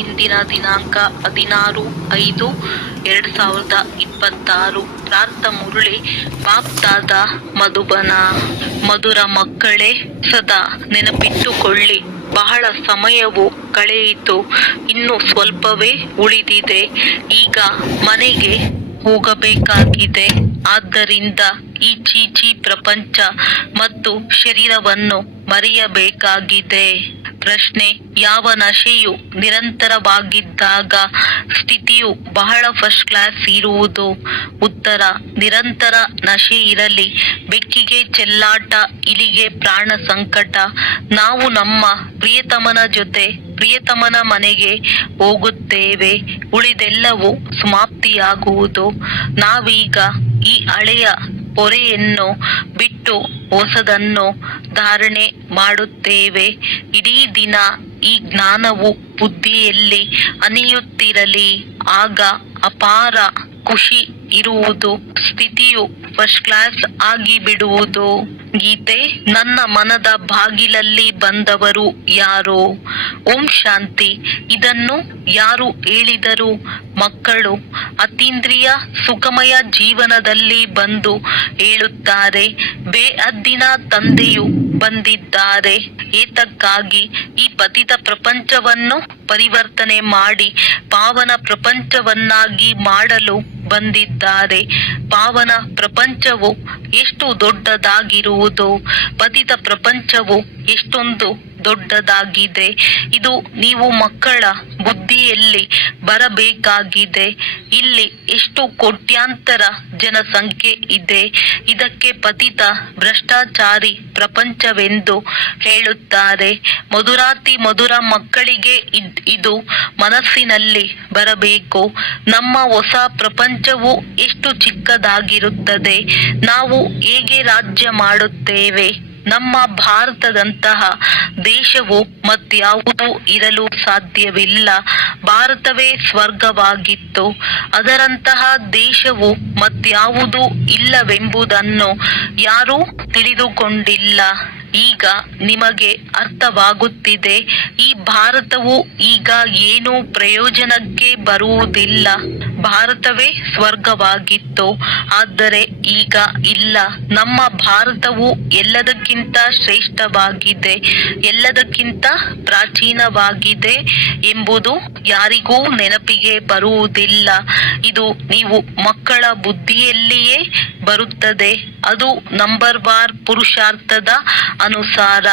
ಇಂದಿನ ದಿನಾಂಕ 16/5/2026. ಪ್ರಾರ್ಥ ಮುರಳಿ ಬಾಪ್ದಾದ ಮಧುಬನ. ಮಧುರ ಮಕ್ಕಳೇ, ಸದಾ ನೆನಪಿಟ್ಟುಕೊಳ್ಳಿ, ಬಹಳ ಸಮಯವು ಕಳೆಯಿತು, ಇನ್ನು ಸ್ವಲ್ಪವೇ ಉಳಿದಿದೆ. ಈಗ ಮನೆಗೆ ಹೋಗಬೇಕಾಗಿದೆ. ಆದ್ದರಿಂದ ಈ ಚೀಚಿ ಪ್ರಪಂಚ ಮತ್ತು ಶರೀರವನ್ನು ಮರೆಯಬೇಕಾಗಿದೆ. ಪ್ರಶ್ನೆ: ಯಾವ ನಶೆಯು ನಿರಂತರವಾಗಿದ್ದಾಗ ಸ್ಥಿತಿಯು ಬಹಳ ಫಸ್ಟ್ ಕ್ಲಾಸ್ ಇರುವುದು? ಉತ್ತರ: ನಿರಂತರ ನಶೆ ಇರಲಿ. ಬೆಕ್ಕಿಗೆ ಚೆಲ್ಲಾಟ, ಇಲಿಗೆ ಪ್ರಾಣ ಸಂಕಟ. ನಾವು ನಮ್ಮ ಪ್ರಿಯತಮನ ಜೊತೆ ಪ್ರಿಯತಮನ ಮನೆಗೆ ಹೋಗುತ್ತೇವೆ. ಉಳಿದೆಲ್ಲವೂ ಸಮಾಪ್ತಿಯಾಗುವುದು. ನಾವೀಗ ಈ ಹಳೆಯ ಪೊರೆಯನ್ನು ಬಿಟ್ಟು ಹೊಸದನ್ನು ಧಾರಣೆ ಮಾಡುತ್ತೇವೆ. ಇಡೀ ದಿನ ಈ ಜ್ಞಾನವು ಬುದ್ಧಿಯಲ್ಲಿ ಹನಿಯುತ್ತಿರಲಿ. ಆಗ ಅಪಾರ ಖುಷಿ ಇರುವುದು. ಸ್ಥಿತಿಯು ಫಸ್ಟ್ ಕ್ಲಾಸ್ ಆಗಿಬಿಡುವುದು. ಗೀತೆ: ನನ್ನ ಮನದ ಬಾಗಿಲಲ್ಲಿ ಬಂದವರು ಯಾರು? ಓಂ ಶಾಂತಿ. ಇದನ್ನು ಯಾರು ಹೇಳಿದರು? ಮಕ್ಕಳು ಅತೀಂದ್ರಿಯ ಸುಖಮಯ ಜೀವನದಲ್ಲಿ ಬಂದು ಹೇಳುತ್ತಾರೆ. ಬೇಹದ್ದಿನ ತಂದೆಯು ಬಂದಿದ್ದಾರೆ. ಏತಕ್ಕಾಗಿ? ಈ ಪತಿತ ಪ್ರಪಂಚವನ್ನು ಪರಿವರ್ತನೆ ಮಾಡಿ ಪಾವನ ಪ್ರಪಂಚವನ್ನಾಗಿ ಮಾಡಲು ಬಂದಿದ್ದಾರೆ. ಪಾವನ ಪ್ರಪಂಚವು ಎಷ್ಟು ದೊಡ್ಡದಾಗಿರುವುದು, ಪತಿತ ಪ್ರಪಂಚವು ಎಷ್ಟೊಂದು ದೊಡ್ಡದಾಗಿದೆ. ಇದು ನೀವು ಮಕ್ಕಳ ಬುದ್ಧಿಯಲ್ಲಿ ಬರಬೇಕಾಗಿದೆ. ಇಲ್ಲಿ ಎಷ್ಟು ಕೋಟ್ಯಾಂತರ ಜನಸಂಖ್ಯೆ ಇದೆ. ಇದಕ್ಕೆ ಪತಿತ ಭ್ರಷ್ಟಾಚಾರಿ ಪ್ರಪಂಚವೆಂದು ಹೇಳುತ್ತಾರೆ. ಮಧುರಾತಿ ಮಧುರ ಮಕ್ಕಳಿಗೆ ಇದು ಮನಸ್ಸಿನಲ್ಲಿ ಬರಬೇಕು. ನಮ್ಮ ಹೊಸ ಪ್ರಪಂಚವು ಎಷ್ಟು ಚಿಕ್ಕದಾಗಿರುತ್ತದೆ. ನಾವು ಹೇಗೆ ರಾಜ್ಯ ಮಾಡುತ್ತೇವೆ. ನಮ್ಮ ಭಾರತದಂತಹ ದೇಶವು ಮತ್ಯಾವುದೂ ಇರಲು ಸಾಧ್ಯವಿಲ್ಲ. ಭಾರತವೇ ಸ್ವರ್ಗವಾಗಿತ್ತು. ಅದರಂತಹ ದೇಶವು ಮತ್ಯಾವುದೂ ಇಲ್ಲವೆಂಬುದನ್ನು ಯಾರೂ ತಿಳಿದುಕೊಂಡಿಲ್ಲ. ಈಗ ನಿಮಗೆ ಅರ್ಥವಾಗುತ್ತಿದೆ. ಈ ಭಾರತವು ಈಗ ಏನೂ ಪ್ರಯೋಜನಕ್ಕೆ ಬರುವುದಿಲ್ಲ. ಭಾರತವೇ ಸ್ವರ್ಗವಾಗಿತ್ತು, ಆದರೆ ಈಗ ಇಲ್ಲ. ನಮ್ಮ ಭಾರತವು ಎಲ್ಲದಕ್ಕಿಂತ ಶ್ರೇಷ್ಠವಾಗಿದೆ, ಎಲ್ಲದಕ್ಕಿಂತ ಪ್ರಾಚೀನವಾಗಿದೆ ಎಂಬುದು ಯಾರಿಗೂ ನೆನಪಿಗೆ ಬರುವುದಿಲ್ಲ. ಇದು ನೀವು ಮಕ್ಕಳ ಬುದ್ಧಿಯಲ್ಲಿಯೇ ಬರುತ್ತದೆ. ಅದು ನಂಬರ್ ವಾರ್ ಪುರುಷಾರ್ಥದ ಅನುಸಾರ.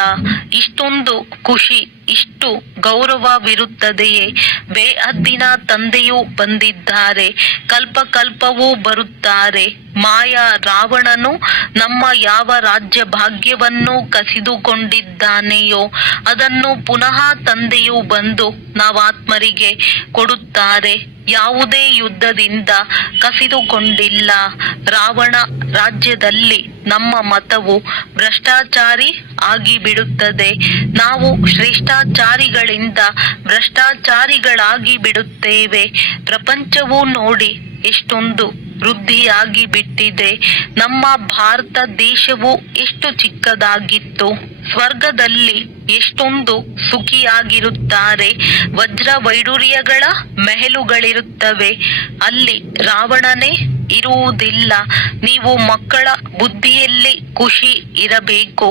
ಇಷ್ಟೊಂದು ಖುಷಿ, ಇಷ್ಟು ಗೌರವವಿರುತ್ತದೆಯೇ? ಬೇಹದ್ದಿನ ತಂದೆಯೂ ಬಂದಿದ್ದಾರೆ. ಕಲ್ಪಕಲ್ಪವೂ ಬರುತ್ತಾರೆ. ಮಾಯಾ ರಾವಣನು ನಮ್ಮ ಯಾವ ರಾಜ್ಯ ಭಾಗ್ಯವನ್ನು ಕಸಿದುಕೊಂಡಿದ್ದಾನೆಯೋ ಅದನ್ನು ಪುನಃ ತಂದೆಯು ಬಂದು ನಾವಾತ್ಮರಿಗೆ ಕೊಡುತ್ತಾರೆ. ಯಾವುದೇ ಯುದ್ಧದಿಂದ ಕಸಿದುಕೊಂಡಿಲ್ಲ. ರಾವಣ ರಾಜ್ಯದಲ್ಲಿ ನಮ್ಮ ಮತವು ಭ್ರಷ್ಟಾಚಾರಿ ಆಗಿಬಿಡುತ್ತದೆ. ನಾವು ಶ್ರೇಷ್ಠಾಚಾರಿಗಳಿಂದ ಭ್ರಷ್ಟಾಚಾರಿಗಳಾಗಿ ಬಿಡುತ್ತೇವೆ. ಪ್ರಪಂಚವು ನೋಡಿ ಎಷ್ಟೊಂದು ವೃದ್ಧಿಯಾಗಿ ಬಿಟ್ಟಿದೆ. ನಮ್ಮ ಭಾರತ ದೇಶವು ಎಷ್ಟು ಚಿಕ್ಕದಾಗಿತ್ತು. ಸ್ವರ್ಗದಲ್ಲಿ ಎಷ್ಟೊಂದು ಸುಖಿಯಾಗಿರುತ್ತಾರೆ. ವಜ್ರ ವೈಡೂರ್ಯಗಳ ಮೆಹಲುಗಳಿರುತ್ತವೆ. ಅಲ್ಲಿ ರಾವಣನೇ ಇರುವುದಿಲ್ಲ. ನೀವು ಮಕ್ಕಳ ಬುದ್ಧಿಯಲ್ಲಿ ಖುಷಿ ಇರಬೇಕು,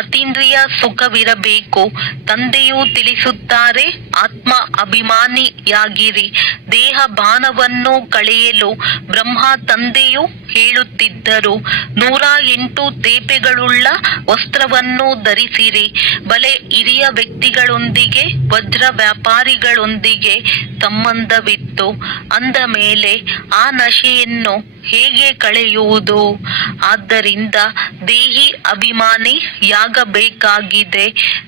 ಅತೀಂದ್ರಿಯ ಸುಖವಿರಬೇಕು. ತಂದೆಯು ತಿಳಿಸುತ್ತಾರೆ, ಆತ್ಮ ಅಭಿಮಾನಿಯಾಗಿರಿ. ದೇಹ ಬಾಣವನ್ನು ಕಳೆಯಲು ಬ್ರಹ್ಮ ತಂದೆಯು ಹೇಳುತ್ತಿದ್ದರು. 108 ತೇಪೆಗಳುಳ್ಳ ವಸ್ತ್ರವನ್ನು ಧರಿಸಿರಿ. ಬಲೆ ಹಿರಿಯ ವ್ಯಕ್ತಿಗಳೊಂದಿಗೆ, ವಜ್ರ ವ್ಯಾಪಾರಿಗಳೊಂದಿಗೆ ಸಂಬಂಧವಿತ್ತು. ಅಂದ ಮೇಲೆ ಆ ನಶೆಯನ್ನು ಹೇಗೆ ಕಳೆಯುವುದು? ಆದ್ದರಿಂದ ದೇಹಿ ಅಭಿಮಾನಿಯಾಗಬೇಕಾಗಿದೆ.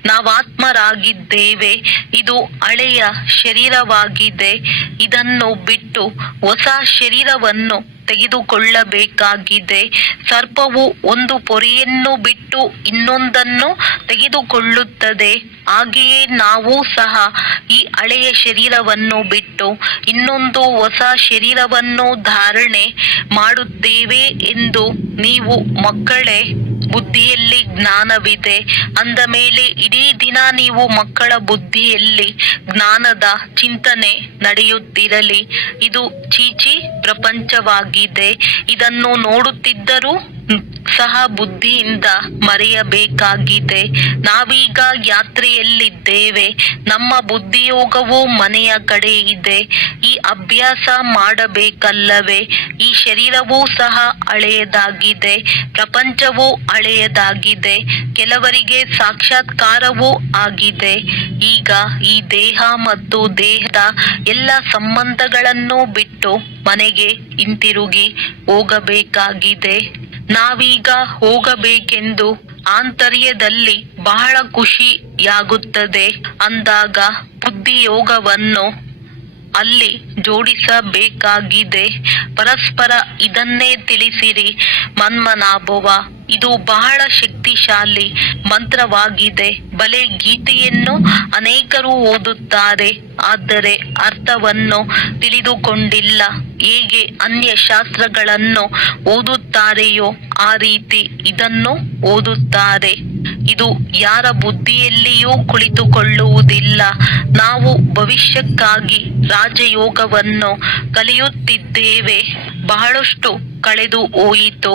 ನಾವಾತ್ಮರಾಗಿದ್ದೇವೆ. ಇದು ಹಳೆಯ ಶರೀರವಾಗಿದೆ. ಇದನ್ನು ಬಿಟ್ಟು ಹೊಸ ಶರೀರವನ್ನು ತೆಗೆದುಕೊಳ್ಳಬೇಕಾಗಿದೆ. ಸರ್ಪವು ಒಂದು ಪೊರೆಯನ್ನು ಬಿಟ್ಟು ಇನ್ನೊಂದನ್ನು ತೆಗೆದುಕೊಳ್ಳುತ್ತದೆ. ಹಾಗೆಯೇ ನಾವು ಸಹ ಈ ಹಳೆಯ ಶರೀರವನ್ನು ಬಿಟ್ಟು ಇನ್ನೊಂದು ಹೊಸ ಶರೀರವನ್ನು ಧಾರಣೆ ಮಾಡುತ್ತೇವೆ ಎಂದು ನೀವು ಮಕ್ಕಳೇ ಬುದ್ಧಿಯಲ್ಲಿ ಜ್ಞಾನವಿದೆ ಅಂದ ಮೇಲೆ ಇಡೀ ದಿನ ನೀವು ಮಕ್ಕಳ ಬುದ್ಧಿಯಲ್ಲಿ ಜ್ಞಾನದ ಚಿಂತನೆ ನಡೆಯುತ್ತಿರಲಿ. ಇದು ಚೀಚಿ ಪ್ರಪಂಚವಾಗಿದೆ. ಇದನ್ನು ನೋಡುತ್ತಿದ್ದರೂ ಸಹ ಬುದ್ಧಿಯಿಂದ ಮರೆಯಬೇಕಾಗಿದೆ. ನಾವೀಗ ಯಾತ್ರೆಯಲ್ಲಿದ್ದೇವೆ. ನಮ್ಮ ಬುದ್ಧಿಯೋಗವು ಮನೆಯ ಕಡೆ ಇದೆ. ಈ ಅಭ್ಯಾಸ ಮಾಡಬೇಕಲ್ಲವೇ? ಈ ಶರೀರವೂ ಸಹ ಹಳೆಯದಾಗಿದೆ, ಪ್ರಪಂಚವೂ ಹಳೆಯದಾಗಿದೆ, ಕೆಲವರಿಗೆ ಸಾಕ್ಷಾತ್ಕಾರವೂ ಆಗಿದೆ. ಈಗ ಈ ದೇಹ ಮತ್ತು ದೇಹದ ಎಲ್ಲ ಸಂಬಂಧಗಳನ್ನು ಬಿಟ್ಟು ಮನೆಗೆ ಹಿಂತಿರುಗಿ ಹೋಗಬೇಕಾಗಿದೆ. ನಾವೀಗ ಹೋಗಬೇಕೆಂದು ಆಂತರ್ಯದಲ್ಲಿ ಬಹಳ ಖುಷಿಯಾಗುತ್ತದೆ ಅಂದಾಗ ಬುದ್ಧಿಯೋಗವನ್ನು ಅಲ್ಲಿ ಜೋಡಿಸಬೇಕಾಗಿದೆ. ಪರಸ್ಪರ ಇದನ್ನೇ ತಿಳಿಸಿರಿ. ಮನ್ಮನಾಭವ ಇದು ಬಹಳ ಶಕ್ತಿಶಾಲಿ ಮಂತ್ರವಾಗಿದೆ. ಬಲೆ ಗೀತೆಯನ್ನು ಅನೇಕರು ಓದುತ್ತಾರೆ, ಆದರೆ ಅರ್ಥವನ್ನು ತಿಳಿದುಕೊಂಡಿಲ್ಲ. ಹೇಗೆ ಅನ್ಯ ಶಾಸ್ತ್ರಗಳನ್ನು ಓದುತ್ತಾರೆಯೋ ಆ ರೀತಿ ಇದನ್ನು ಓದುತ್ತಾರೆ. ಇದು ಯಾರ ಬುದ್ಧಿಯಲ್ಲಿಯೂ ಕುಳಿತುಕೊಳ್ಳುವುದಿಲ್ಲ. ನಾವು ಭವಿಷ್ಯಕ್ಕಾಗಿ ರಾಜಯೋಗವನ್ನು ಕಲಿಯುತ್ತಿದ್ದೇವೆ. ಬಹಳಷ್ಟು ಕಳೆದು ಹೋಯಿತು,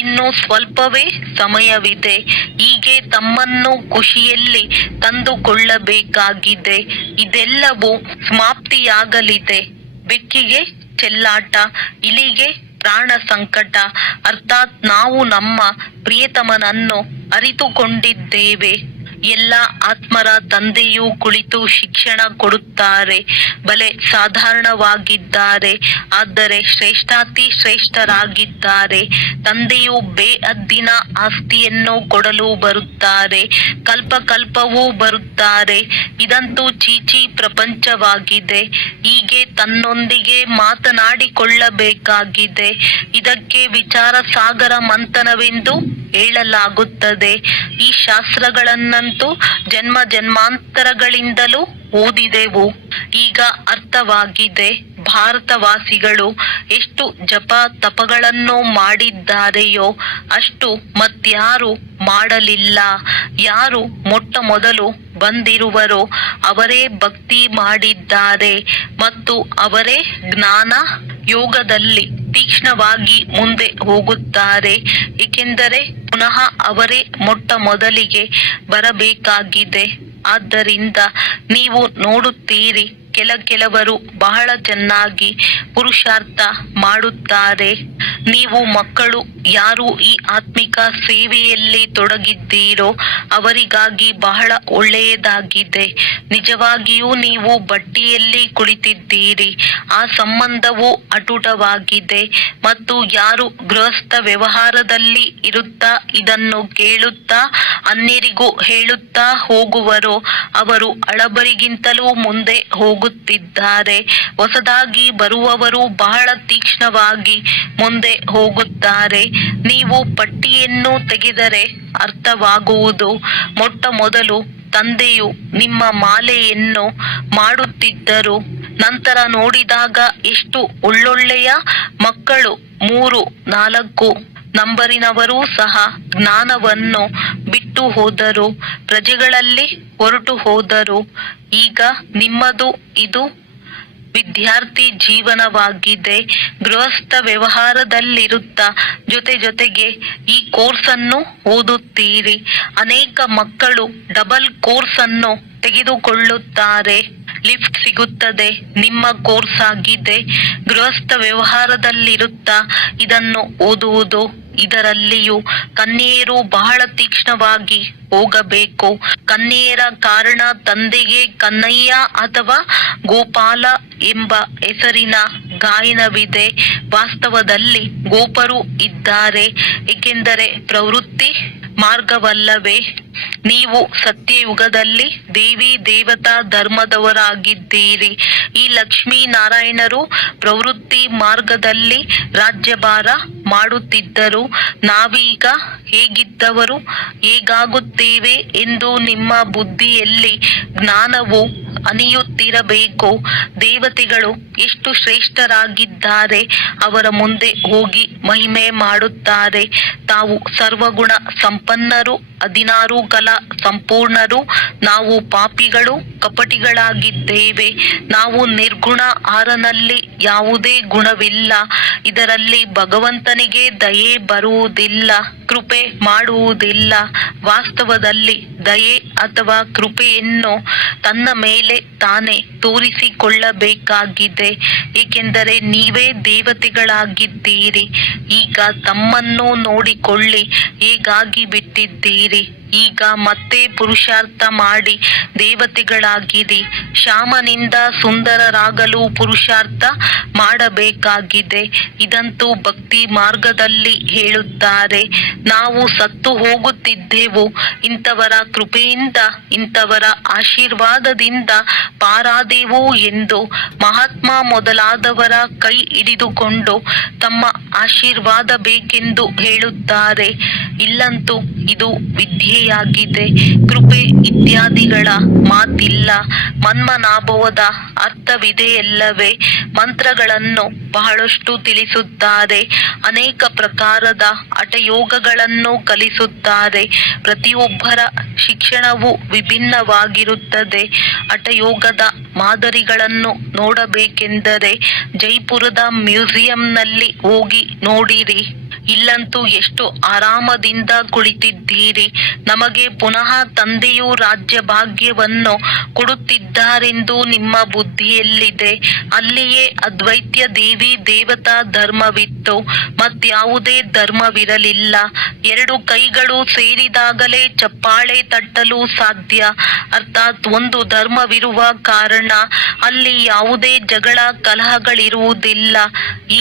ಇನ್ನು ಸ್ವಲ್ಪವೇ ಸಮಯವಿದೆ. ಹೀಗೆ ತಮ್ಮನ್ನು ಖುಷಿಯಲ್ಲಿ ತಂದುಕೊಳ್ಳಬೇಕಾಗಿದೆ. ಇದೆಲ್ಲವೂ ಸಮಾಪ್ತಿಯಾಗಲಿದೆ. ಬೆಕ್ಕಿಗೆ ಚೆಲ್ಲಾಟ, ಇಲಿಗೆ ಪ್ರಾಣ ಸಂಕಟ. ಅರ್ಥಾತ್ ನಾವು ನಮ್ಮ ಪ್ರಿಯತಮನನ್ನು ಅರಿತುಕೊಂಡಿದ್ದೇವೆ. ಎಲ್ಲ ಆತ್ಮರ ತಂದೆಯೂ ಕುಳಿತು ಶಿಕ್ಷಣ ಕೊಡುತ್ತಾರೆ. ಬಲೆ ಸಾಧಾರಣವಾಗಿದ್ದಾರೆ, ಆದರೆ ಶ್ರೇಷ್ಠಾತಿ ಶ್ರೇಷ್ಠರಾಗಿದ್ದಾರೆ. ತಂದೆಯು ಬೇಹದ್ದಿನ ಆಸ್ತಿಯನ್ನು ಕೊಡಲು ಬರುತ್ತಾರೆ, ಕಲ್ಪಕಲ್ಪವೂ ಬರುತ್ತಾರೆ. ಇದಂತೂ ಚೀಚಿ ಪ್ರಪಂಚವಾಗಿದೆ. ಹೀಗೆ ತನ್ನೊಂದಿಗೆ ಮಾತನಾಡಿಕೊಳ್ಳಬೇಕಾಗಿದೆ. ಇದಕ್ಕೆ ವಿಚಾರ ಸಾಗರ ಮಂಥನವೆಂದು ಹೇಳಲಾಗುತ್ತದೆ. ಈ ಶಾಸ್ತ್ರಗಳನ್ನಂತೂ ಜನ್ಮ ಜನ್ಮಾಂತರಗಳಿಂದಲೂ ಓದಿದೆವು. ಈಗ ಅರ್ಥವಾಗಿದೆ. ಭಾರತವಾಸಿಗಳು ಎಷ್ಟು ಜಪ ತಪಗಳನ್ನು ಮಾಡಿದ್ದಾರೆಯೋ ಅಷ್ಟು ಮತ್ಯಾರು ಮಾಡಲಿಲ್ಲ. ಯಾರು ಮೊಟ್ಟ ಮೊದಲು ಬಂದಿರುವರೋ ಅವರೇ ಭಕ್ತಿ ಮಾಡಿದ್ದಾರೆ ಮತ್ತು ಅವರೇ ಜ್ಞಾನ ಯೋಗದಲ್ಲಿ ತೀಕ್ಷ್ಣವಾಗಿ ಮುಂದೆ ಹೋಗುತ್ತಾರೆ. ಏಕೆಂದರೆ ಪುನಃ ಅವರೇ ಮೊಟ್ಟ ಮೊದಲಿಗೆ ಬರಬೇಕಾಗಿದೆ. ಆದ್ದರಿಂದ ನೀವು ನೋಡುತ್ತೀರಿ, ಕೆಲವರು ಬಹಳ ಚೆನ್ನಾಗಿ ಪುರುಷಾರ್ಥ ಮಾಡುತ್ತಾರೆ. ನೀವು ಮಕ್ಕಳು ಯಾರು ಈ ಆತ್ಮಿಕ ಸೇವೆಯಲ್ಲಿ ತೊಡಗಿದ್ದೀರೋ ಅವರಿಗಾಗಿ ಬಹಳ ಒಳ್ಳೆಯದಾಗಿದೆ. ನಿಜವಾಗಿಯೂ ನೀವು ಬಟ್ಟಿಯಲ್ಲಿ ಕುಳಿತಿದ್ದೀರಿ. ಆ ಸಂಬಂಧವು ಅಟುಟವಾಗಿದೆ. ಮತ್ತು ಯಾರು ಗೃಹಸ್ಥ ವ್ಯವಹಾರದಲ್ಲಿ ಇರುತ್ತಾ ಇದನ್ನು ಕೇಳುತ್ತಾ ಅನ್ಯರಿಗೂ ಹೇಳುತ್ತಾ ಹೋಗುವರೋ ಅವರು ಹಳಬರಿಗಿಂತಲೂ ಮುಂದೆ ಹೋಗುತ್ತಿದ್ದಾರೆ. ಹೊಸದಾಗಿ ಬರುವವರು ಬಹಳ ತೀಕ್ಷ್ಣವಾಗಿ ಮುಂದೆ ಹೋಗುತ್ತಾರೆ. ನೀವು ಪಟ್ಟಿಯನ್ನು ತೆಗೆದರೆ ಅರ್ಥವಾಗುವುದು. ಮೊಟ್ಟ ಮೊದಲು ತಂದೆಯು ನಿಮ್ಮ ಮಾಲೆಯನ್ನು ಮಾಡುತ್ತಿದ್ದರು. ನಂತರ ನೋಡಿದಾಗ ಎಷ್ಟು ಒಳ್ಳೊಳ್ಳೆಯ ಮಕ್ಕಳು 3, 4 ನಂಬರಿನವರೂ ಸಹ ಜ್ಞಾನವನ್ನು ಬಿಟ್ಟು ಹೋದರು, ಪ್ರಜೆಗಳಲ್ಲಿ ಹೊರಟು ಹೋದರು. ಈಗ ನಿಮ್ಮದು ಇದು ವಿದ್ಯಾರ್ಥಿ ಜೀವನವಾಗಿದೆ. ಗೃಹಸ್ಥ ವ್ಯವಹಾರದಲ್ಲಿರುತ್ತಾ ಜೊತೆಗೆ ಈ ಕೋರ್ಸ್ ಅನ್ನು ಓದುತ್ತೀರಿ. ಅನೇಕ ಮಕ್ಕಳು ಡಬಲ್ ಕೋರ್ಸ್ ಅನ್ನು ತೆಗೆದುಕೊಳ್ಳುತ್ತಾರೆ. ಲಿಫ್ಟ್ ಸಿಗುತ್ತದೆ, ನಿಮ್ಮ ಕೋರ್ಸ್ ಆಗಿದೆ. ಗೃಹಸ್ಥ ವ್ಯವಹಾರದಲ್ಲಿರುತ್ತಾ ಇದನ್ನು ಓದುವುದು. ಇದರಲ್ಲಿಯೂ ಕನ್ಯೆಯರು ಬಹಳ ತೀಕ್ಷ್ಣವಾಗಿ ಹೋಗಬೇಕು. ಕನ್ಯೆಯರ ಕಾರಣ ತಂದೆಗೆ ಕನ್ನಯ್ಯ ಅಥವಾ ಗೋಪಾಲ ಎಂಬ ಹೆಸರಿನ ಗಾಯನವಿದೆ. ವಾಸ್ತವದಲ್ಲಿ ಗೋಪರು ಇದ್ದಾರೆ, ಏಕೆಂದರೆ ಪ್ರವೃತ್ತಿ ಮಾರ್ಗವಲ್ಲವೇ. ನೀವು ಸತ್ಯಯುಗದಲ್ಲಿ ದೇವಿ ದೇವತಾ ಧರ್ಮದವರಾಗಿದ್ದೀರಿ. ಈ ಲಕ್ಷ್ಮೀ ನಾರಾಯಣರು ಪ್ರವೃತ್ತಿ ಮಾರ್ಗದಲ್ಲಿ ರಾಜ್ಯಭಾರ ಮಾಡುತ್ತಿದ್ದರು. ನಾವೀಗ ಹೇಗಿದ್ದವರು ಹೇಗಾಗುತ್ತೇವೆ ಎಂದು ನಿಮ್ಮ ಬುದ್ಧಿಯಲ್ಲಿ ಜ್ಞಾನವು ಅನಿಯುತ್ತಿರಬೇಕು. ದೇವತೆಗಳು ಎಷ್ಟು ಶ್ರೇಷ್ಠರಾಗಿದ್ದಾರೆ, ಅವರ ಮುಂದೆ ಹೋಗಿ ಮಹಿಮೆ ಮಾಡುತ್ತಾರೆ. ತಾವು ಸರ್ವಗುಣ ಸಂಪನ್ನರು, 16 ಕಲಾ ಸಂಪೂರ್ಣರು. ನಾವು ಪಾಪಿಗಳು, ಕಪಟಿಗಳಾಗಿದ್ದೇವೆ. ನಾವು ನಿರ್ಗುಣ ಆರನಲ್ಲಿ ಯಾವುದೇ ಗುಣವಿಲ್ಲ. ಇದರಲ್ಲಿ ಭಗವಂತನಿಗೆ ದಯೆ ಬರುವುದಿಲ್ಲ, ಕೃಪೆ ಮಾಡುವುದಿಲ್ಲ. ವಾಸ್ತವದಲ್ಲಿ ದಯೆ ಅಥವಾ ಕೃಪೆಯನ್ನು ತನ್ನ ಮೇಲೆ ತಾನೇ ತೋರಿಸಿಕೊಳ್ಳಬೇಕಾಗಿದೆ, ಏಕೆಂದರೆ ನೀವೇ ದೇವತೆಗಳಾಗಿದ್ದೀರಿ. ಈಗ ತಮ್ಮನ್ನು ನೋಡಿಕೊಳ್ಳಿ, ಹೇಗಾಗಿ ಬಿಟ್ಟಿದ್ದೀರಿ. ಈಗ ಮತ್ತೆ ಪುರುಷಾರ್ಥ ಮಾಡಿ ದೇವತೆಗಳಾಗಿರಿ. ಶ್ಯಾಮನಿಂದ ಸುಂದರರಾಗಲು ಪುರುಷಾರ್ಥ ಮಾಡಬೇಕಾಗಿದೆ. ಇದಂತೂ ಭಕ್ತಿ ಮಾರ್ಗದಲ್ಲಿ ಹೇಳುತ್ತಾರೆ. ನಾವು ಸತ್ತು ಹೋಗುತ್ತಿದ್ದೆವು. ಇಂಥವರ ಕೃಪೆಯಿಂದ, ಇಂಥವರ ಆಶೀರ್ವಾದದಿಂದ ಪಾರಾದೆವು ಎಂದು ಮಹಾತ್ಮ ಮೊದಲಾದವರ ಕೈ ಹಿಡಿದುಕೊಂಡು ತಮ್ಮ ಆಶೀರ್ವಾದ ಬೇಕೆಂದು ಹೇಳುತ್ತಾರೆ. ಇಲ್ಲಂತೂ ಇದು ವಿದ್ಯೆಯಾಗಿದೆ, ಕೃಪೆ ಇತ್ಯಾದಿಗಳ ಮಾತಿಲ್ಲ. ಮನ್ಮನಾಭವದ ಅರ್ಥವಿದೆಯಲ್ಲವೇ? ಮಂತ್ರಗಳನ್ನು ಬಹಳಷ್ಟು ತಿಳಿಸುತ್ತಾರೆ, ಅನೇಕ ಪ್ರಕಾರದ ಹಠಯೋಗಗಳನ್ನು ಕಲಿಸುತ್ತಾರೆ. ಪ್ರತಿಯೊಬ್ಬರ ಶಿಕ್ಷಣವು ವಿಭಿನ್ನವಾಗಿರುತ್ತದೆ. ಹಠಯೋಗದ ಮಾದರಿಗಳನ್ನು ನೋಡಬೇಕೆಂದರೆ ಜೈಪುರದ ಮ್ಯೂಸಿಯಂನಲ್ಲಿ ಹೋಗಿ ನೋಡಿರಿ. ಇಲ್ಲಂತೂ ಎಷ್ಟು ಆರಾಮದಿಂದ ಕುಳಿತಿದ್ದೀರಿ. ನಮಗೆ ಪುನಃ ತಂದೆಯು ರಾಜ್ಯ ಭಾಗ್ಯವನ್ನು ಕೊಡುತ್ತಿದ್ದಾರೆಂದು ನಿಮ್ಮ ಬುದ್ಧಿಯಲ್ಲಿದೆ. ಅಲ್ಲಿಯೇ ಅದ್ವೈತ್ಯ ದೇವಿ ದೇವತಾ ಧರ್ಮವಿತ್ತು, ಮತ್ಯಾವುದೇ ಧರ್ಮವಿರಲಿಲ್ಲ. 2 ಕೈಗಳು ಸೇರಿದಾಗಲೇ ಚಪ್ಪಾಳೆ ತಟ್ಟಲು ಸಾಧ್ಯ. ಅರ್ಥಾತ್ ಒಂದು ಧರ್ಮವಿರುವ ಕಾರಣ ಅಲ್ಲಿ ಯಾವುದೇ ಜಗಳ ಕಲಹಗಳಿರುವುದಿಲ್ಲ.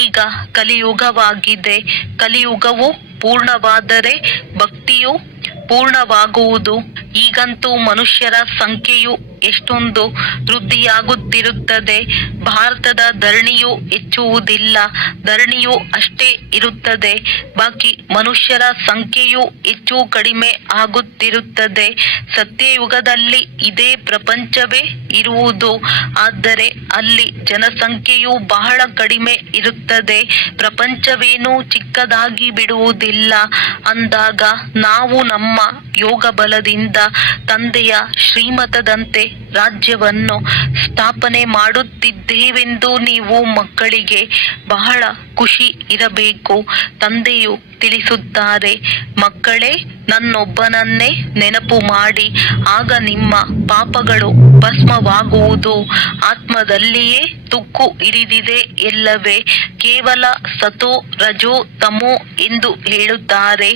ಈಗ ಕಲಿಯುಗವಾಗಿದೆ. ಕಲಿಯುಗವು ಪೂರ್ಣವಾದರೆ ಭಕ್ತಿಯು ಪೂರ್ಣವಾಗುವುದು. ಈಗಂತೂ ಮನುಷ್ಯರ ಸಂಖ್ಯೆಯು ಎಷ್ಟೊಂದು ವೃದ್ಧಿಯಾಗುತ್ತಿರುತ್ತದೆ. ಭಾರತದ ಧರಣಿಯು ಹೆಚ್ಚುವುದಿಲ್ಲ, ಧರಣಿಯು ಅಷ್ಟೇ ಇರುತ್ತದೆ. ಬಾಕಿ ಮನುಷ್ಯರ ಸಂಖ್ಯೆಯು ಹೆಚ್ಚು ಕಡಿಮೆ ಆಗುತ್ತಿರುತ್ತದೆ. ಸತ್ಯಯುಗದಲ್ಲಿ ಇದೇ ಪ್ರಪಂಚವೇ ಇರುವುದು, ಆದರೆ ಅಲ್ಲಿ ಜನಸಂಖ್ಯೆಯು ಬಹಳ ಕಡಿಮೆ ಇರುತ್ತದೆ. ಪ್ರಪಂಚವೇನೂ ಚಿಕ್ಕದಾಗಿ ಬಿಡುವುದಿಲ್ಲ. ಅಂದಾಗ ನಾವು ನಮ್ಮ ಯೋಗ ಬಲದಿಂದ ತಂದೆಯ ಶ್ರೀಮತದಂತೆ ರಾಜ್ಯವನ್ನು ಸ್ಥಾಪನೆ ಮಾಡುತ್ತಿದ್ದೇವೆಂದು ನೀವು ಮಕ್ಕಳಿಗೆ ಬಹಳ ಖುಷಿ ಇರಬೇಕು. ತಂದೆಯು ತಿಳಿಸುತ್ತಾರೆ, ಮಕ್ಕಳೇ, ನನ್ನೊಬ್ಬನನ್ನೇ ನೆನಪು ಮಾಡಿ, ಆಗ ನಿಮ್ಮ ಪಾಪಗಳು ಭಸ್ಮವಾಗುವುದು. ಆತ್ಮದಲ್ಲಿಯೇ ತುಕ್ಕು ಹಿಡಿದಿದೆ ಎಲ್ಲವೇ. ಕೇವಲ ಸತೋ ರಜೋ ತಮೋ ಎಂದು ಹೇಳುತ್ತಾರೆ,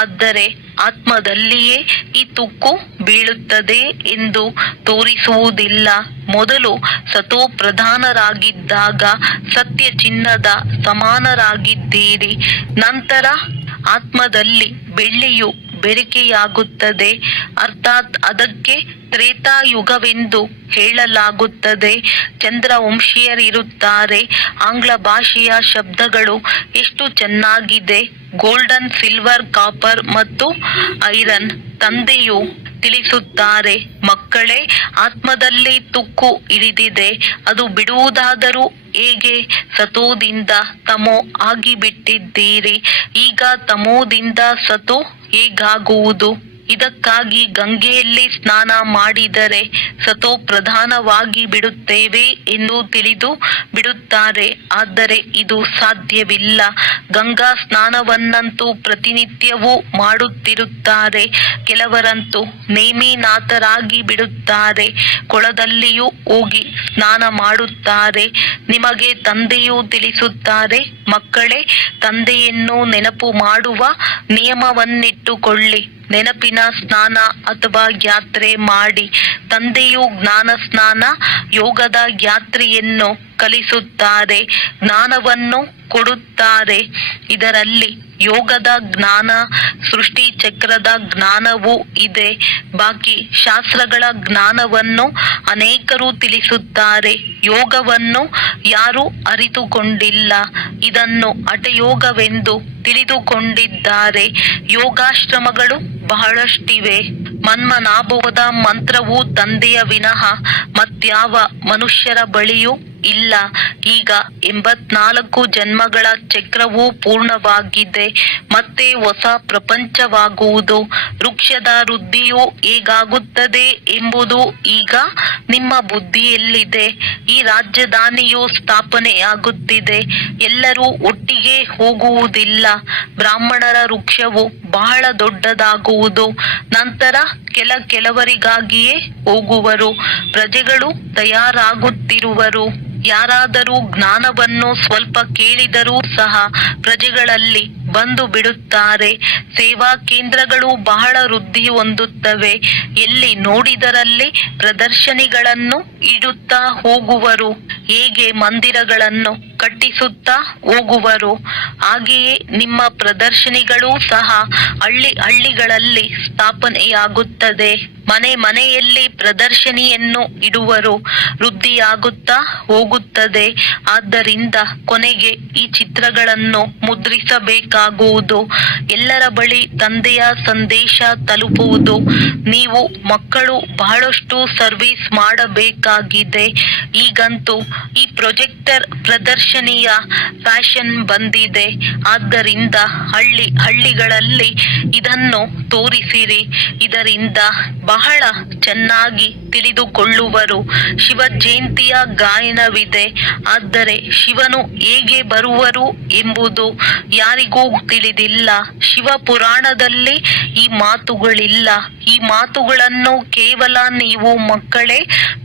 ಆದರೆ ಆತ್ಮದಲ್ಲಿಯೇ ಈ ತುಕ್ಕು ಬೀಳುತ್ತದೆ ಎಂದು ತೋರಿಸುವುದಿಲ್ಲ. ಮೊದಲು ಸತೋ ಪ್ರಧಾನರಾಗಿದ್ದಾಗ ಸತ್ಯ ಚಿನ್ನದ ಸಮಾನರಾಗಿದ್ದೀರಿ. ನಂತರ ಆತ್ಮದಲ್ಲಿ ಬೆಳ್ಳಿಯು ಬೆರಿಕೆಯಾಗುತ್ತದೆ. ಅರ್ಥಾತ್ ಅದಕ್ಕೆ ತ್ರೇತಾಯುಗವೆಂದು ಹೇಳಲಾಗುತ್ತದೆ. ಚಂದ್ರವಂಶೀಯರಿರುತ್ತಾರೆ. ಆಂಗ್ಲ ಭಾಷೆಯ ಶಬ್ದಗಳು ಎಷ್ಟು ಚೆನ್ನಾಗಿದೆ. ಗೋಲ್ಡನ್, ಸಿಲ್ವರ್, ಕಾಪರ್ ಮತ್ತು ಐರನ್. ತಂದೆಯು ತಿಳಿಸುತ್ತಾರೆ, ಮಕ್ಕಳೇ, ಆತ್ಮದಲ್ಲಿ ತುಕ್ಕು ಹಿಡಿದಿದೆ, ಅದು ಬಿಡುವುದಾದರೂ ಹೇಗೆ? ಸತೋದಿಂದ ತಮೋ ಆಗಿಬಿಟ್ಟಿದ್ದೀರಿ. ಈಗ ತಮೋದಿಂದ ಸತೋ ಹೇಗಾಗುವುದು? ಇದಕ್ಕಾಗಿ ಗಂಗೆಯಲ್ಲಿ ಸ್ನಾನ ಮಾಡಿದರೆ ಸತೋ ಪ್ರಧಾನವಾಗಿ ಬಿಡುತ್ತೇವೆ ಎಂದು ತಿಳಿದು ಬಿಡುತ್ತಾರೆ. ಆದರೆ ಇದು ಸಾಧ್ಯವಿಲ್ಲ. ಗಂಗಾ ಸ್ನಾನವನ್ನಂತೂ ಪ್ರತಿನಿತ್ಯವೂ ಮಾಡುತ್ತಿರುತ್ತಾರೆ. ಕೆಲವರಂತೂ ನೇಮಿನಾಥರಾಗಿ ಬಿಡುತ್ತಾರೆ. ಕೊಳದಲ್ಲಿಯೂ ಹೋಗಿ ಸ್ನಾನ ಮಾಡುತ್ತಾರೆ. ನಿಮಗೆ ತಂದೆಯು ತಿಳಿಸುತ್ತಾರೆ, ಮಕ್ಕಳೇ, ತಂದೆಯನ್ನು ನೆನಪು ಮಾಡುವ ನಿಯಮವನ್ನಿಟ್ಟುಕೊಳ್ಳಿ. ನೆನಪಿನ ಸ್ನಾನ ಅಥವಾ ಯಾತ್ರೆ ಮಾಡಿ. ತಂದೆಯು ಜ್ಞಾನ ಸ್ನಾನ, ಯೋಗದ ಯಾತ್ರೆಯನ್ನು ಕಲಿಸುತ್ತಾರೆ, ಜ್ಞಾನವನ್ನು ಕೊಡುತ್ತಾರೆ. ಇದರಲ್ಲಿ ಯೋಗದ ಜ್ಞಾನ, ಸೃಷ್ಟಿ ಚಕ್ರದ ಜ್ಞಾನವೂ ಇದೆ. ಬಾಕಿ ಶಾಸ್ತ್ರಗಳ ಜ್ಞಾನವನ್ನು ಅನೇಕರು ತಿಳಿಸುತ್ತಾರೆ. ಯೋಗವನ್ನು ಯಾರೂ ಅರಿತುಕೊಂಡಿಲ್ಲ. ಇದನ್ನು ಹಠಯೋಗವೆಂದು ತಿಳಿದುಕೊಂಡಿದ್ದಾರೆ. ಯೋಗಾಶ್ರಮಗಳು ಬಹಳಷ್ಟಿವೆ. ಮನ್ಮನಾಭವದ ಮಂತ್ರವು ತಂದೆಯ ವಿನಃ ಮತ್ಯಾವ ಮನುಷ್ಯರ ಬಳಿಯೂ ಇಲ್ಲ. ಈಗ 84 ಜನ್ಮಗಳ ಚಕ್ರವು ಪೂರ್ಣವಾಗಿದೆ. ಮತ್ತೆ ಹೊಸ ಪ್ರಪಂಚವಾಗುವುದು. ವೃಕ್ಷದ ವೃದ್ಧಿಯು ಹೇಗಾಗುತ್ತದೆ ಎಂಬುದು ಈಗ ನಿಮ್ಮ ಬುದ್ಧಿಯಲ್ಲಿದೆ. ಈ ರಾಜಧಾನಿಯು ಸ್ಥಾಪನೆಯಾಗುತ್ತಿದೆ. ಎಲ್ಲರೂ ಒಟ್ಟಿಗೆ ಹೋಗುವುದಿಲ್ಲ. ಬ್ರಾಹ್ಮಣರ ವೃಕ್ಷವು ಬಹಳ ದೊಡ್ಡದಾಗುವುದು. ನಂತರ ಕೆಲವರಿಗಾಗಿಯೇ ಹೋಗುವರು. ಪ್ರಜೆಗಳು ತಯಾರಾಗುತ್ತಿರುವರು. ಯಾರಾದರೂ ಜ್ಞಾನವನ್ನು ಸ್ವಲ್ಪ ಕೇಳಿದರೂ ಸಹ ಪ್ರಜೆಗಳಲ್ಲಿ ಬಂದು ಬಿಡುತ್ತಾರೆ. ಸೇವಾ ಕೇಂದ್ರಗಳು ಬಹಳ ವೃದ್ಧಿ ಹೊಂದುತ್ತವೆ. ಎಲ್ಲಿ ನೋಡಿದರಲ್ಲಿ ಪ್ರದರ್ಶನಿಗಳನ್ನು ಇಡುತ್ತಾ ಹೋಗುವರು. ಹೇಗೆ ಮಂದಿರಗಳನ್ನು ಕಟ್ಟಿಸುತ್ತಾ ಹೋಗುವರು, ಹಾಗೆಯೇ ನಿಮ್ಮ ಪ್ರದರ್ಶನಿಗಳೂ ಸಹ ಹಳ್ಳಿಗಳಲ್ಲಿ ಸ್ಥಾಪನೆಯಾಗುತ್ತದೆ. ಮನೆಯಲ್ಲಿ ಪ್ರದರ್ಶನಿಯನ್ನು ಇಡುವರು. ವೃದ್ಧಿಯಾಗುತ್ತಾ ಹೋಗುತ್ತದೆ. ಆದ್ದರಿಂದ ಕೊನೆಗೆ ಈ ಚಿತ್ರಗಳನ್ನು ಮುದ್ರಿಸಬೇಕಾಗುವುದು. ಎಲ್ಲರ ಬಳಿ ತಂದೆಯ ಸಂದೇಶ ತಲುಪುವುದು. ನೀವು ಮಕ್ಕಳು ಬಹಳಷ್ಟು ಸರ್ವಿಸ್ ಮಾಡಬೇಕಾಗಿದೆ. ಈಗಂತೂ ಈ ಪ್ರೊಜೆಕ್ಟರ್ ಪ್ರದರ್ಶನಿಯ ಫ್ಯಾಷನ್ ಬಂದಿದೆ. ಆದ್ದರಿಂದ ಹಳ್ಳಿಗಳಲ್ಲಿ ಇದನ್ನು ತೋರಿಸಿರಿ. ಇದರಿಂದ ಬಹಳ ಚೆನ್ನಾಗಿ ತಿಳಿದುಕೊಳ್ಳುವರು. ಶಿವ ಜಯಂತಿಯ ಗಾಯನವಿದೆ. ಆದರೆ ಶಿವನು ಹೇಗೆ ಬರುವರು ಎಂಬುದು ಯಾರಿಗೂ ತಿಳಿದಿಲ್ಲ. ಶಿವ ಪುರಾಣದಲ್ಲಿ ಈ ಮಾತುಗಳಿಲ್ಲ. ಈ ಮಾತುಗಳನ್ನು ಕೇವಲ ನೀವು ಮಕ್ಕಳೇ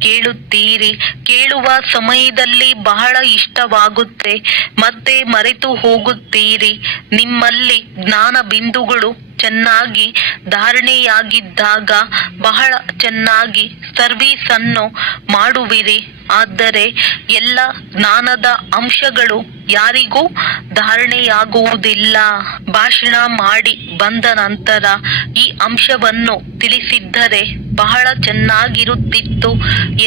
ಕೇಳುತ್ತೀರಿ. ಕೇಳುವ ಸಮಯದಲ್ಲಿ ಬಹಳ ಇಷ್ಟವಾಗುತ್ತೆ, ಮತ್ತೆ ಮರೆತು ಹೋಗುತ್ತೀರಿ. ನಿಮ್ಮಲ್ಲಿ ಜ್ಞಾನ ಬಿಂದುಗಳು ಚೆನ್ನಾಗಿ ಧಾರಣೆಯಾಗಿದ್ದಾಗ ಬಹಳ ಚೆನ್ನಾಗಿ ಸರ್ವಿಸ್ ಅನ್ನು ಮಾಡುವಿರಿ. ಆದರೆ ಎಲ್ಲ ಜ್ಞಾನದ ಅಂಶಗಳು ಯಾರಿಗೂ ಧಾರಣೆಯಾಗುವುದಿಲ್ಲ. ಭಾಷಣ ಮಾಡಿ ಬಂದ ನಂತರ ಈ ಅಂಶವನ್ನು ತಿಳಿಸಿದ್ದರೆ ಬಹಳ ಚೆನ್ನಾಗಿರುತ್ತಿತ್ತು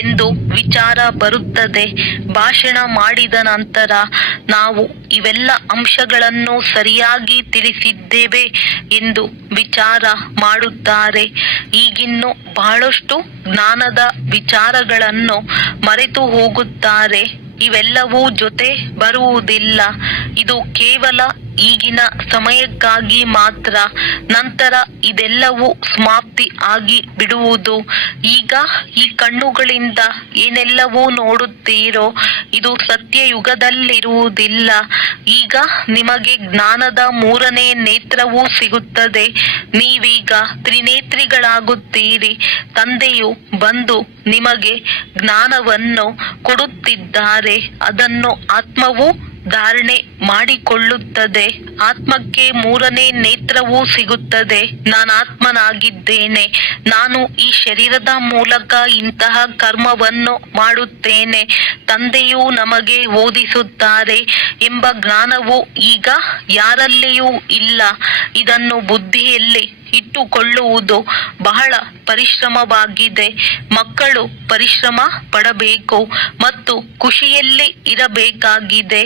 ಎಂದು ವಿಚಾರ ಬರುತ್ತದೆ. ಭಾಷಣ ಮಾಡಿದ ನಂತರ ನಾವು ಇವೆಲ್ಲ ಅಂಶಗಳನ್ನು ಸರಿಯಾಗಿ ತಿಳಿಸಿದ್ದೇವೆ ಎಂದು ವಿಚಾರ ಮಾಡುತ್ತಾರೆ. ಈಗಿನ್ನು ಬಹಳಷ್ಟು ಜ್ಞಾನದ ವಿಚಾರಗಳನ್ನು ಮರೆತು ಹೋಗುತ್ತಾರೆ. ಇವೆಲ್ಲವೂ ಜೊತೆ ಬರುವುದಿಲ್ಲ. ಇದು ಕೇವಲ ಈಗಿನ ಸಮಯಕ್ಕಾಗಿ ಮಾತ್ರ. ನಂತರ ಇದೆಲ್ಲವೂ ಸಮಾಪ್ತಿ ಆಗಿ ಬಿಡುವುದು. ಈಗ ಈ ಕಣ್ಣುಗಳಿಂದ ಏನೆಲ್ಲವೂ ನೋಡುತ್ತೀರೋ ಇದು ಸತ್ಯಯುಗದಲ್ಲಿರುವುದಿಲ್ಲ. ಈಗ ನಿಮಗೆ ಜ್ಞಾನದ 3ನೇ ನೇತ್ರವೂ ಸಿಗುತ್ತದೆ. ನೀವೀಗ ತ್ರಿನೇತ್ರಿಗಳಾಗುತ್ತೀರಿ. ತಂದೆಯು ಬಂದು ನಿಮಗೆ ಜ್ಞಾನವನ್ನು ಕೊಡುತ್ತಿದ್ದಾರೆ. ಅದನ್ನು ಆತ್ಮವು ಧಾರಣೆ ಮಾಡಿಕೊಳ್ಳುತ್ತದೆ. ಆತ್ಮಕ್ಕೆ 3ನೇ ನೇತ್ರವೂ ಸಿಗುತ್ತದೆ. ನಾನಾತ್ಮನಾಗಿದ್ದೇನೆ. ನಾನು ಈ ಶರೀರದ ಮೂಲಕ ಇಂತಹ ಕರ್ಮವನ್ನು ಮಾಡುತ್ತೇನೆ. ತಂದೆಯು ನಮಗೆ ಓದಿಸುತ್ತಾರೆ ಎಂಬ ಜ್ಞಾನವು ಈಗ ಯಾರಲ್ಲಿಯೂ ಇಲ್ಲ. ಇದನ್ನು ಬುದ್ಧಿಯಲ್ಲಿ ಇಟ್ಟುಕೊಳ್ಳುವುದು ಬಹಳ ಪರಿಶ್ರಮವಾಗಿದೆ. ಮಕ್ಕಳು ಪರಿಶ್ರಮ ಪಡಬೇಕು ಮತ್ತು ಖುಷಿಯಲ್ಲಿ ಇರಬೇಕಾಗಿದೆ.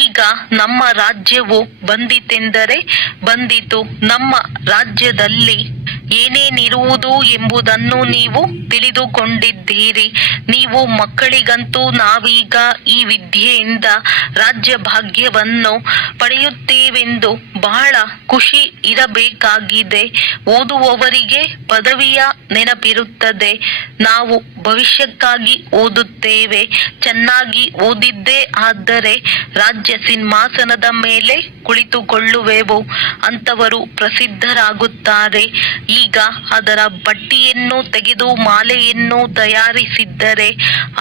ಈಗ ನಮ್ಮ ರಾಜ್ಯವು ಬಂದಿತೆಂದರೆ ಬಂದಿತು. ನಮ್ಮ ರಾಜ್ಯದಲ್ಲಿ ಏನೇನಿರುವುದು ಎಂಬುದನ್ನು ನೀವು ತಿಳಿದುಕೊಂಡಿದ್ದೀರಿ. ನೀವು ಮಕ್ಕಳಿಗಂತೂ ನಾವೀಗ ಈ ವಿದ್ಯೆಯಿಂದ ರಾಜ್ಯ ಭಾಗ್ಯವನ್ನು ಪಡೆಯುತ್ತೇವೆಂದು ಬಹಳ ಖುಷಿ ಇರಬೇಕಾಗಿದೆ. ಓದುವವರಿಗೆ ಪದವಿಯ ನೆನಪಿರುತ್ತದೆ. ನಾವು ಭವಿಷ್ಯಕ್ಕಾಗಿ ಓದುತ್ತೇವೆ. ಚೆನ್ನಾಗಿ ಓದಿದ್ದೇ ಆದರೆ ರಾಜ್ಯ ಸಿಂಹಾಸನದ ಮೇಲೆ ಕುಳಿತುಕೊಳ್ಳುವೆವು. ಅಂತವರು ಪ್ರಸಿದ್ಧರಾಗುತ್ತಾರೆ. ಈಗ ಅದರ ಬಟ್ಟಿಯನ್ನು ತೆಗೆದು ಮಾಲೆಯನ್ನು ತಯಾರಿಸಿದ್ದರೆ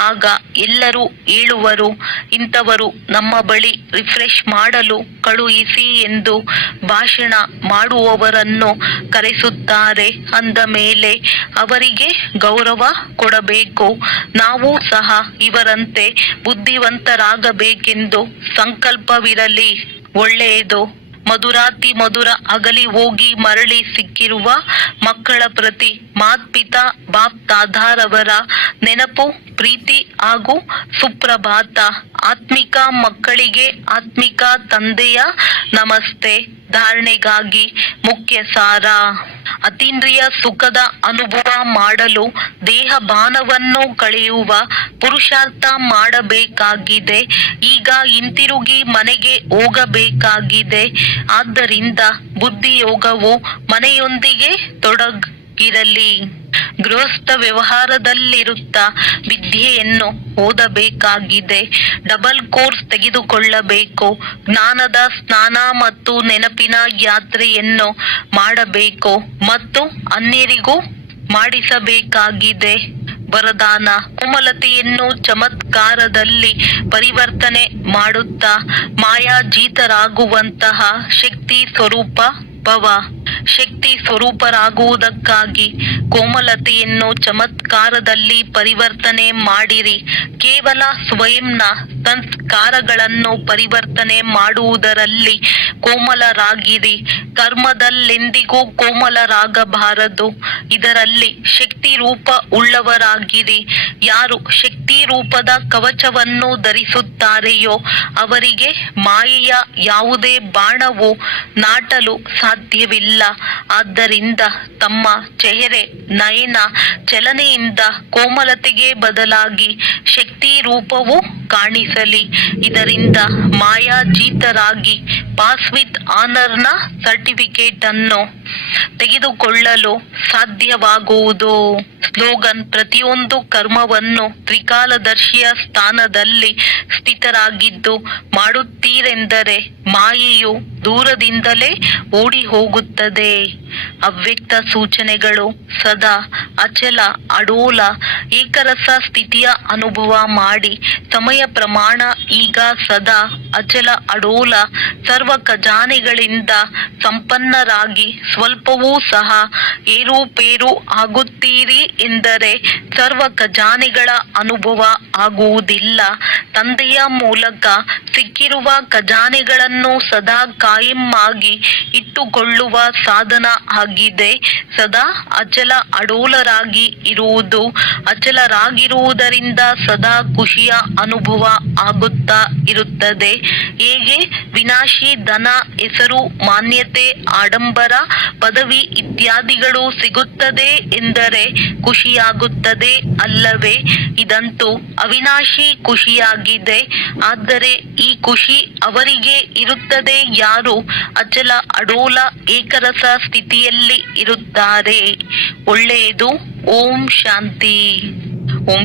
ಆಗ ಎಲ್ಲರೂ ಹೇಳುವರು, ಇಂಥವರು ನಮ್ಮ ಬಳಿ ರಿಫ್ರೆಶ್ ಮಾಡಲು ಕಳುಹಿಸಿ ಎಂದು. ಭಾಷಣ ಮಾಡುವವರನ್ನು ಕರೆಸುತ್ತಾರೆ. ಅಂದ ಮೇಲೆ ಅವರಿಗೆ ಗೌರವ ಕೊಡಬೇಕು. ನಾವು ಸಹ ಇವರಂತೆ ಬುದ್ಧಿವಂತರಾಗಬೇಕೆಂದು ಸಂಕಲ್ಪವಿರಲಿ. ಒಳ್ಳೆಯದು. ಮಧುರಾತಿ ಮಧುರ ಅಗಲಿ ಹೋಗಿ ಮರಳಿ ಸಿಕ್ಕಿರುವ ಮಕ್ಕಳ ಪ್ರತಿ ಮಾತ್ಪಿತಾ ಬಾಪ್ ದಾದಾರವರ ನೆನಪು ಪ್ರೀತಿ ಹಾಗೂ ಸುಪ್ರಭಾತ. ಆತ್ಮಿಕ ಮಕ್ಕಳಿಗೆ ಆತ್ಮಿಕ ತಂದೆಯ ನಮಸ್ತೆ. ಧಾರಣೆಗಾಗಿ ಮುಖ್ಯ ಸಾರ: ಅತೀಂದ್ರಿಯ ಸುಖದ ಅನುಭವ ಮಾಡಲು ದೇಹ ಭಾನವನ್ನು ಕಳೆಯುವ ಪುರುಷಾರ್ಥ ಮಾಡಬೇಕಾಗಿದೆ. ಈಗ ಹಿಂತಿರುಗಿ ಮನೆಗೆ ಹೋಗಬೇಕಾಗಿದೆ. ಆದ್ದರಿಂದ ಬುದ್ಧಿಯೋಗವು ಮನೆಯೊಂದಿಗೆ ತೊಡಗಿರಲಿ. ಗೃಹಸ್ಥ ವ್ಯವಹಾರದಲ್ಲಿರುತ್ತಾ ವಿದ್ಯೆಯನ್ನು ಓದಬೇಕಾಗಿದೆ. ಡಬಲ್ ಕೋರ್ಸ್ ತೆಗೆದುಕೊಳ್ಳಬೇಕು. ಜ್ಞಾನದ ಸ್ನಾನ ಮತ್ತು ನೆನಪಿನ ಯಾತ್ರೆಯನ್ನು ಮಾಡಬೇಕು ಮತ್ತು ಅನ್ಯರಿಗೂ ಮಾಡಿಸಬೇಕಾಗಿದೆ. ವರದಾನ: ಕೋಮಲತೆಯನ್ನು ಚಮತ್ಕಾರದಲ್ಲಿ ಪರಿವರ್ತನೆ ಮಾಡುತ್ತಾ ಮಾಯಾಜೀತರಾಗುವಂತಹ ಶಕ್ತಿ ಸ್ವರೂಪ ಭವ. ಶಕ್ತಿ ಸ್ವರೂಪರಾಗುವುದಕ್ಕಾಗಿ ಕೋಮಲತೆಯನ್ನು ಚಮತ್ಕಾರದಲ್ಲಿ ಪರಿವರ್ತನೆ ಮಾಡಿರಿ. ಕೇವಲ ಸ್ವಯಂನ ಸಂಸ್ಕಾರಗಳನ್ನು ಪರಿವರ್ತನೆ ಮಾಡುವುದರಲ್ಲಿ ಕೋಮಲರಾಗಿರಿ. ಕರ್ಮದಲ್ಲೆಂದಿಗೂ ಕೋಮಲರಾಗಬಾರದು. ಇದರಲ್ಲಿ ಶಕ್ತಿ ರೂಪ ಉಳ್ಳವರಾಗಿರಿ. ಯಾರು ಶಕ್ತಿ ರೂಪದ ಕವಚವನ್ನು ಧರಿಸುತ್ತಾರೆಯೋ ಅವರಿಗೆ ಮಾಯೆಯ ಯಾವುದೇ ಬಾಣವು ನಾಟಲು ಸಾಧ್ಯವಿಲ್ಲ. ಆದ್ದರಿಂದ ತಮ್ಮ ಚೆಹರೆ ನಯನ ಚಲನೆಯಿಂದ ಕೋಮಲತೆಗೆ ಬದಲಾಗಿ ಶಕ್ತಿ ರೂಪವು ಕಾಣಿಸಲಿ. ಇದರಿಂದ ಮಾಯಾಜೀತರಾಗಿ ಪಾಸ್ ವಿತ್ ಆನರ್ನ ಸರ್ಟಿಫಿಕೇಟ್ ಅನ್ನು ತೆಗೆದುಕೊಳ್ಳಲು ಸಾಧ್ಯವಾಗುವುದು. ಸ್ಲೋಗನ್: ಪ್ರತಿಯೊಂದು ಕರ್ಮವನ್ನು ತ್ರಿಕಾಲದರ್ಶಿಯ ಸ್ಥಾನದಲ್ಲಿ ಸ್ಥಿತರಾಗಿದ್ದು ಮಾಡುತ್ತೀರೆಂದರೆ ಮಾಯೆಯು ದೂರದಿಂದಲೇ ಓಡಿ ಹೋಗುತ್ತದೆ. ಅವ್ಯಕ್ತ ಸೂಚನೆಗಳು: ಸದಾ ಅಚಲ ಅಡೋಲ ಏಕರಸ ಸ್ಥಿತಿಯ ಅನುಭವ ಮಾಡಿ. ಸಮಯ ಪ್ರಮಾಣ: ಈಗ ಸದಾ ಅಚಲ ಅಡೋಲ ಸರ್ವ ಖಜಾನೆಗಳಿಂದ ಸಂಪನ್ನರಾಗಿ ಸ್ವಲ್ಪವೂ ಸಹ ಏರುಪೇರು ಆಗುತ್ತೀರಿ ಎಂದರೆ ಸರ್ವ ಖಜಾನೆಗಳ ಅನುಭವ ಆಗುವುದಿಲ್ಲ. ತಂದೆಯ ಮೂಲಕ ಸಿಕ್ಕಿರುವ ಖಜಾನೆಗಳನ್ನು ಸದಾ ಕಾಯಂ ಆಗಿ ಇಟ್ಟುಕೊಳ್ಳುವ ಸಾಧನ ಆಗಿದೆ. ಸದಾ ಅಚಲ ಅಡೋಲರಾಗಿ ಇರುವುದು. ಅಚಲರಾಗಿರುವುದರಿಂದ ಸದಾ ಖುಷಿಯ ಅನುಭವ ಆಗುತ್ತಾ ಇರುತ್ತದೆ. ಹೇಗೆ ವಿನಾಶಿ ಧನ, ಹೆಸರು, ಮಾನ್ಯತೆ, ಆಡಂಬರ, ಪದವಿ ಇತ್ಯಾದಿಗಳು ಸಿಗುತ್ತದೆ ಎಂದರೆ ಖುಷಿಯಾಗುತ್ತದೆ ಅಲ್ಲವೇ? ಇದಂತೂ ಅವಿನಾಶಿ ಖುಷಿಯಾಗಿದೆ. ಆದರೆ ಈ ಖುಷಿ ಅವರಿಗೆ ಇರುತ್ತದೆ ಯಾರು ಅಚಲ ಅಡೋಲ ಏಕರಸ ಸ್ಥಿತಿಯಲ್ಲಿ ಇರುತ್ತಾರೆ. ಒಳ್ಳೆಯದು. ಓಂ ಶಾಂತಿ. ಓಂ